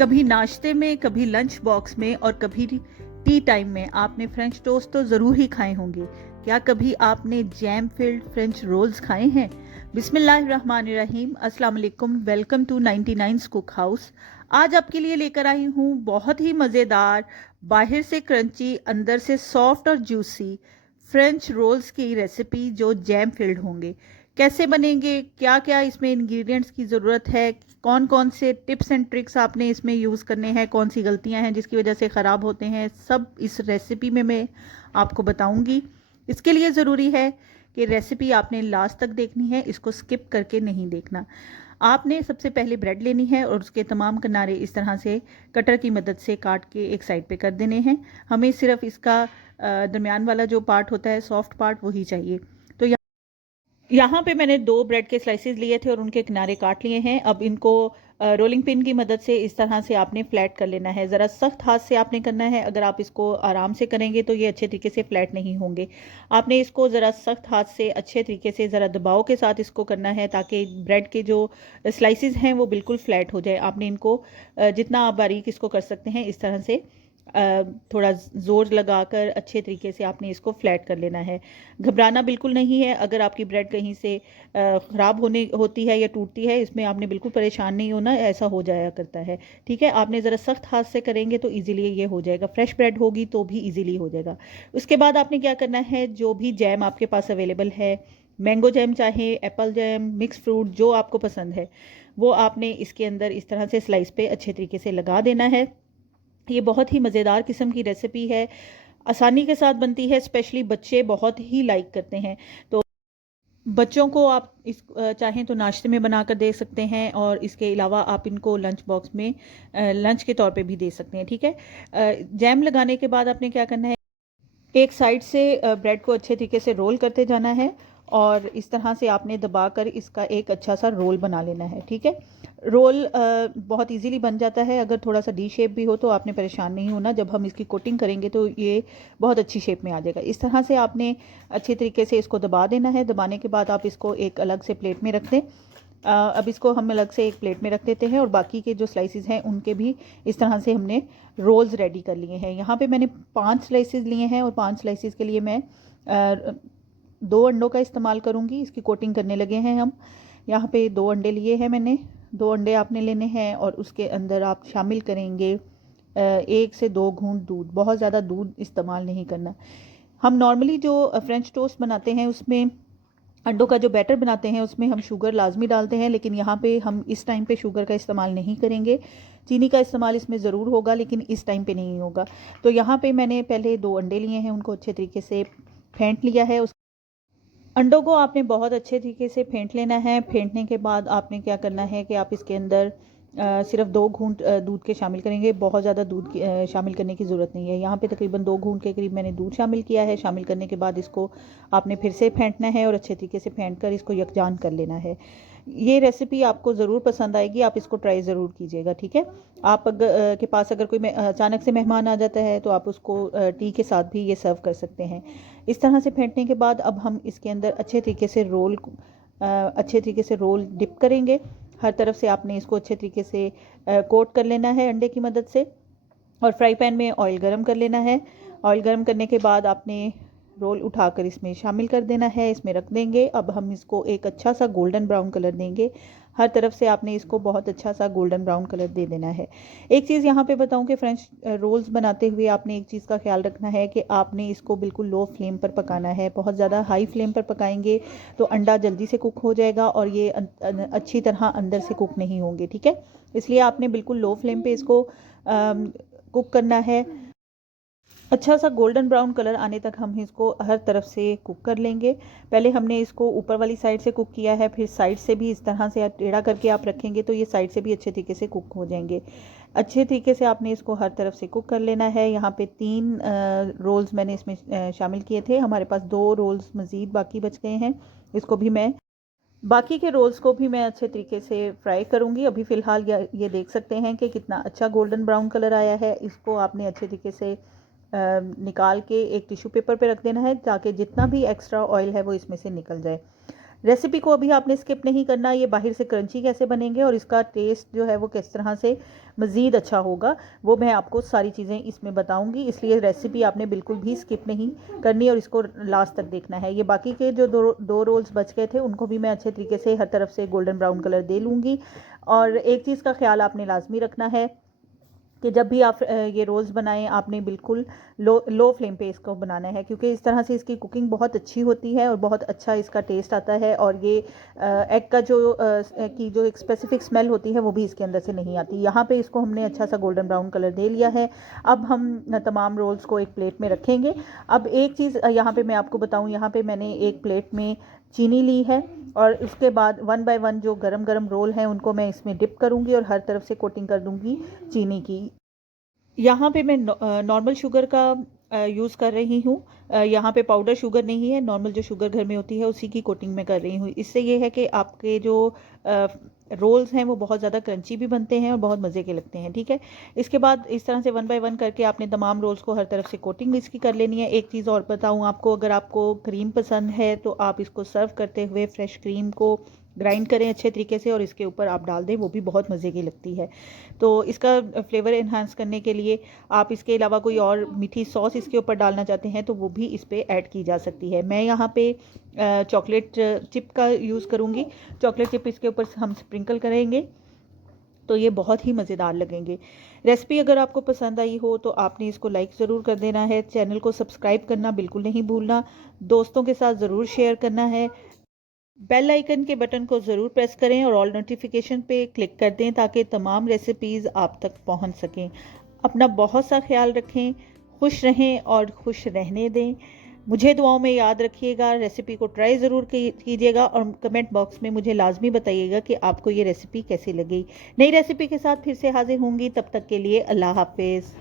कभी नाश्ते में, कभी लंच बॉक्स में और कभी टी टाइम में आपने फ्रेंच टोस्ट तो ज़रूर ही खाए होंगे। क्या कभी आपने जैम फिल्ड फ्रेंच रोल्स खाए हैं? बिस्मिल्लाहिर्रहमानिर्रहीम, अस्सलाम वालेकुम, वेलकम टू 99 कुक हाउस। आज आपके लिए लेकर आई हूँ बहुत ही मज़ेदार, बाहर से क्रंची, अंदर से सॉफ्ट और जूसी फ्रेंच रोल्स की रेसिपी जो जैम फिल्ड होंगे। कैसे बनेंगे, क्या क्या इसमें इंग्रेडिएंट्स की ज़रूरत है, कौन कौन से टिप्स एंड ट्रिक्स आपने इसमें यूज़ करने हैं, कौन सी गलतियां हैं जिसकी वजह से ख़राब होते हैं, सब इस रेसिपी में मैं आपको बताऊंगी। इसके लिए ज़रूरी है कि रेसिपी आपने लास्ट तक देखनी है, इसको स्किप करके नहीं देखना। आपने सबसे पहले ब्रेड लेनी है और उसके तमाम किनारे इस तरह से कटर की मदद से काट के एक साइड पे कर देने हैं। हमें सिर्फ इसका दरमियान वाला जो पार्ट होता है, सॉफ्ट पार्ट, वही चाहिए। तो यहाँ पे मैंने 2 ब्रेड के स्लाइसेस लिए थे और उनके किनारे काट लिए हैं। अब इनको रोलिंग पिन की मदद से इस तरह से आपने फ्लैट कर लेना है। ज़रा सख्त हाथ से आपने करना है, अगर आप इसको आराम से करेंगे तो ये अच्छे तरीके से फ्लैट नहीं होंगे। आपने इसको ज़रा सख्त हाथ से अच्छे तरीके से ज़रा दबाव के साथ इसको करना है ताकि ब्रेड के जो स्लाइसेस हैं वो बिल्कुल फ्लैट हो जाए। आपने इनको जितना आप बारीक इसको कर सकते हैं इस तरह से थोड़ा ज़ोर लगाकर अच्छे तरीके से आपने इसको फ्लैट कर लेना है। घबराना बिल्कुल नहीं है। अगर आपकी ब्रेड कहीं से ख़राब होती है या टूटती है, इसमें आपने बिल्कुल परेशान नहीं होना, ऐसा हो जाया करता है। ठीक है, आपने ज़रा सख्त हाथ से करेंगे तो इजीली ये हो जाएगा। फ्रेश ब्रेड होगी तो भी इजीली हो जाएगा। उसके बाद आपने क्या करना है, जो भी जैम आपके पास अवेलेबल है, मैंगो जैम चाहे एप्पल जैम, मिक्स फ्रूट, जो आपको पसंद है, वो आपने इसके अंदर इस तरह से स्लाइस पे अच्छे तरीके से लगा देना है। ये बहुत ही मज़ेदार किस्म की रेसिपी है, आसानी के साथ बनती है, स्पेशली बच्चे बहुत ही लाइक करते हैं। तो बच्चों को आप इस चाहें तो नाश्ते में बनाकर दे सकते हैं और इसके अलावा आप इनको लंच बॉक्स में लंच के तौर पे भी दे सकते हैं। ठीक है, जैम लगाने के बाद आपने क्या करना है, एक साइड से ब्रेड को अच्छे तरीके से रोल करते जाना है और इस तरह से आपने दबाकर इसका एक अच्छा सा रोल बना लेना है। ठीक है, रोल बहुत इजीली बन जाता है। अगर थोड़ा सा डी शेप भी हो तो आपने परेशान नहीं होना, जब हम इसकी कोटिंग करेंगे तो ये बहुत अच्छी शेप में आ जाएगा। इस तरह से आपने अच्छे तरीके से इसको दबा देना है। दबाने के बाद आप इसको एक अलग से प्लेट में रख दें। अब इसको हम अलग से एक प्लेट में रख देते हैं और बाकी के जो स्लाइसेस हैं उनके भी इस तरह से हमने रोल्स रेडी कर लिए हैं। यहाँ पे मैंने 5 स्लाइसेस लिए हैं और 5 स्लाइसेस के लिए मैं 2 अंडों का इस्तेमाल करूँगी। इसकी कोटिंग करने लगे हैं हम। यहाँ पे 2 अंडे लिए हैं मैंने। 2 अंडे आपने लेने हैं और उसके अंदर आप शामिल करेंगे 1 से 2 घूंट दूध। बहुत ज़्यादा दूध इस्तेमाल नहीं करना। हम नॉर्मली जो फ्रेंच टोस्ट बनाते हैं उसमें अंडों का जो बैटर बनाते हैं उसमें हम शुगर लाजमी डालते हैं, लेकिन यहाँ पे हम इस टाइम पे शुगर का इस्तेमाल नहीं करेंगे। चीनी का इस्तेमाल इसमें ज़रूर होगा लेकिन इस टाइम पे नहीं होगा। तो यहाँ पे मैंने पहले 2 अंडे लिए हैं, उनको अच्छे तरीके से फेंट लिया है। उस अंडों को आपने बहुत अच्छे तरीके से फेंट लेना है। फेंटने के बाद आपने क्या करना है कि आप इसके अंदर सिर्फ 2 घूंट दूध के शामिल करेंगे। बहुत ज़्यादा दूध शामिल करने की ज़रूरत नहीं है। यहाँ पे तकरीबन 2 घूंट के करीब मैंने दूध शामिल किया है। शामिल करने के बाद इसको आपने फिर से फेंटना है और अच्छे तरीके से फेंट कर इसको यकजान कर लेना है। ये रेसिपी आपको ज़रूर पसंद आएगी, आप इसको ट्राई ज़रूर कीजिएगा। ठीक है, आप के पास अगर कोई अचानक से मेहमान आ जाता है तो आप उसको टी के साथ भी ये सर्व कर सकते हैं। इस तरह से फेंटने के बाद अब हम इसके अंदर अच्छे तरीके से रोल डिप करेंगे। हर तरफ से आपने इसको अच्छे तरीके से कोट कर लेना है अंडे की मदद से और फ्राई पैन में ऑयल गरम कर लेना है। ऑयल गरम करने के बाद आपने रोल उठाकर इसमें शामिल कर देना है, इसमें रख देंगे। अब हम इसको एक अच्छा सा गोल्डन ब्राउन कलर देंगे। हर तरफ से आपने इसको बहुत अच्छा सा गोल्डन ब्राउन कलर दे देना है। एक चीज़ यहाँ पे बताऊँ कि फ्रेंच रोल्स बनाते हुए आपने एक चीज़ का ख्याल रखना है कि आपने इसको बिल्कुल लो फ्लेम पर पकाना है। बहुत ज़्यादा हाई फ्लेम पर पकाएंगे तो अंडा जल्दी से कुक हो जाएगा और ये अच्छी तरह अंदर से कुक नहीं होंगे। ठीक है, इसलिए आपने बिल्कुल लो फ्लेम पे इसको कुक करना है। अच्छा सा गोल्डन ब्राउन कलर आने तक हम इसको हर तरफ से कुक कर लेंगे। पहले हमने इसको ऊपर वाली साइड से कुक किया है, फिर साइड से भी इस तरह से टेढ़ा करके आप रखेंगे तो ये साइड से भी अच्छे तरीके से कुक हो जाएंगे। अच्छे तरीके से आपने इसको हर तरफ से कुक कर लेना है। यहाँ पे 3 रोल्स मैंने इसमें शामिल किए थे। हमारे पास 2 रोल्स मज़ीद बाकी बच गए हैं। इसको भी मैं बाकी के रोल्स को भी मैं अच्छे तरीके से फ्राई करूँगी। अभी फ़िलहाल ये देख सकते हैं कि कितना अच्छा गोल्डन ब्राउन कलर आया है। इसको आपने अच्छे तरीके से निकाल के एक टिश्यू पेपर पे रख देना है ताकि जितना भी एक्स्ट्रा ऑयल है वो इसमें से निकल जाए। रेसिपी को अभी आपने स्किप नहीं करना, ये बाहर से क्रंची कैसे बनेंगे और इसका टेस्ट जो है वो किस तरह से मज़ीद अच्छा होगा, वो मैं आपको सारी चीज़ें इसमें बताऊंगी। इसलिए रेसिपी आपने बिल्कुल भी स्किप नहीं करनी और इसको लास्ट तक देखना है। ये बाकी के जो दो रोल्स बच गए थे उनको भी मैं अच्छे तरीके से हर तरफ से गोल्डन ब्राउन कलर दे लूँगी। और एक चीज़ का ख्याल आपने लाजमी रखना है कि जब भी आप ये रोल्स बनाएं, आपने बिल्कुल लो फ्लेम पे इसको बनाना है, क्योंकि इस तरह से इसकी कुकिंग बहुत अच्छी होती है और बहुत अच्छा इसका टेस्ट आता है। और ये एग का जो एक स्पेसिफिक स्मेल होती है वो भी इसके अंदर से नहीं आती। यहाँ पे इसको हमने अच्छा सा गोल्डन ब्राउन कलर दे लिया है। अब हम तमाम रोल्स को एक प्लेट में रखेंगे। अब एक चीज़ यहाँ पे मैं आपको बताऊँ, यहाँ पे मैंने एक प्लेट में चीनी ली है और उसके बाद 1 बाय 1 जो गरम गरम रोल हैं उनको मैं इसमें डिप करूँगी और हर तरफ से कोटिंग कर दूँगी चीनी की। यहाँ पे मैं नॉर्मल शुगर का यूज़ कर रही हूँ। यहाँ पे पाउडर शुगर नहीं है, नॉर्मल जो शुगर घर में होती है उसी की कोटिंग में कर रही हूँ। इससे ये है कि आपके जो रोल्स हैं वो बहुत ज़्यादा क्रंची भी बनते हैं और बहुत मज़े के लगते हैं। ठीक है, इसके बाद इस तरह से 1 बाय 1 करके आपने तमाम रोल्स को हर तरफ से कोटिंग इसकी कर लेनी है। एक चीज़ और बताऊँ आपको, अगर आपको क्रीम पसंद है तो आप इसको सर्व करते हुए फ्रेश क्रीम को ग्राइंड करें अच्छे तरीके से और इसके ऊपर आप डाल दें, वो भी बहुत मज़े की लगती है। तो इसका फ्लेवर इन्हांस करने के लिए आप इसके अलावा कोई और मीठी सॉस इसके ऊपर डालना चाहते हैं तो वो भी इस पर ऐड की जा सकती है। मैं यहाँ पे चॉकलेट चिप का यूज़ करूँगी। चॉकलेट चिप इसके ऊपर हम स्प्रिंकल करेंगे तो ये बहुत ही मज़ेदार लगेंगे। रेसिपी अगर आपको पसंद आई हो तो आपने इसको लाइक ज़रूर कर देना है। चैनल को सब्सक्राइब करना बिल्कुल नहीं भूलना। दोस्तों के साथ ज़रूर शेयर करना है। बेल आइकन के बटन को ज़रूर प्रेस करें और ऑल नोटिफिकेशन पे क्लिक कर दें ताकि तमाम रेसिपीज़ आप तक पहुंच सकें। अपना बहुत सा ख्याल रखें, खुश रहें और खुश रहने दें। मुझे दुआओं में याद रखिएगा। रेसिपी को ट्राई ज़रूर कीजिएगा और कमेंट बॉक्स में मुझे लाजमी बताइएगा कि आपको ये रेसिपी कैसी लगी। नई रेसिपी के साथ फिर से हाजिर होंगी, तब तक के लिए अल्लाह हाफिज़।